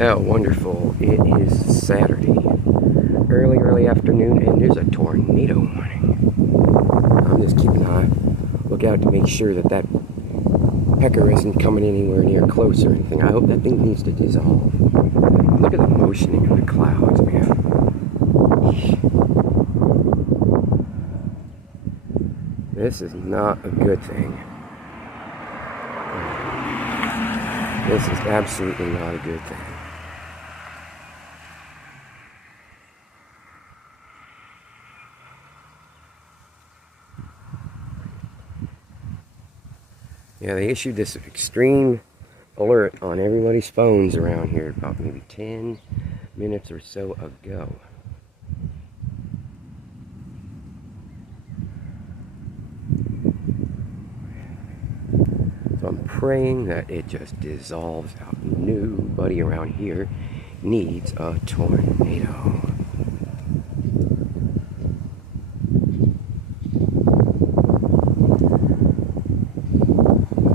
How wonderful. It is Saturday. Early afternoon, and there's a tornado warning. I'm just keeping an eye. Look out to make sure that pecker isn't coming anywhere near close or anything. I hope that thing needs to dissolve. Look at the motioning of the clouds, man. This is not a good thing. This is absolutely not a good thing. Yeah, they issued this extreme alert on everybody's phones around here about maybe 10 minutes or so ago. So I'm praying that it just dissolves out. Nobody around here needs a tornado.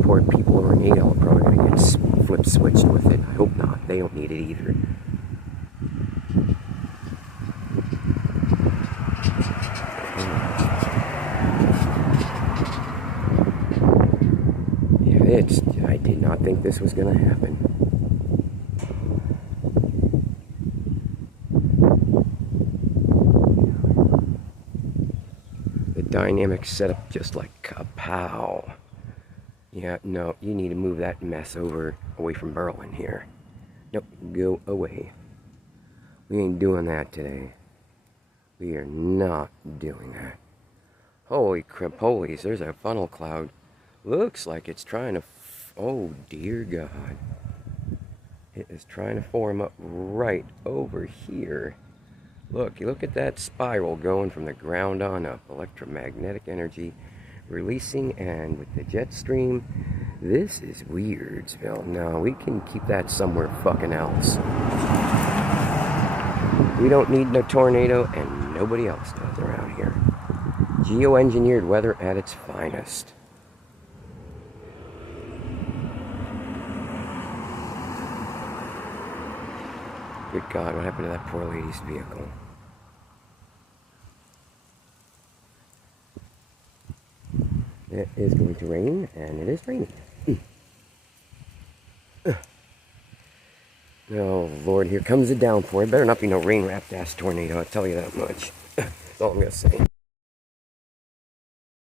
Poor people over in Adel are probably going to get flip switched with it. I hope not. They don't need it either. I did not think this was going to happen. The dynamic setup just like kapow. Yeah, no, you need to move that mess away from Berlin here. Nope, go away. We ain't doing that today. We are not doing that. Holy crap, holies, there's a funnel cloud. Looks like it's trying to... oh, dear God. It is trying to form up right over here. Look at that spiral going from the ground on up. Electromagnetic energy releasing, and with the jet stream, this is Weirdsville. No, we can keep that somewhere fucking else. We don't need no tornado, and nobody else does around here. Geoengineered weather at its finest. Good God, what happened to that poor lady's vehicle? It is going to rain, and it is raining. Oh, Lord, here comes the downpour. It better not be no rain-wrapped ass tornado, I'll tell you that much. That's all I'm going to say.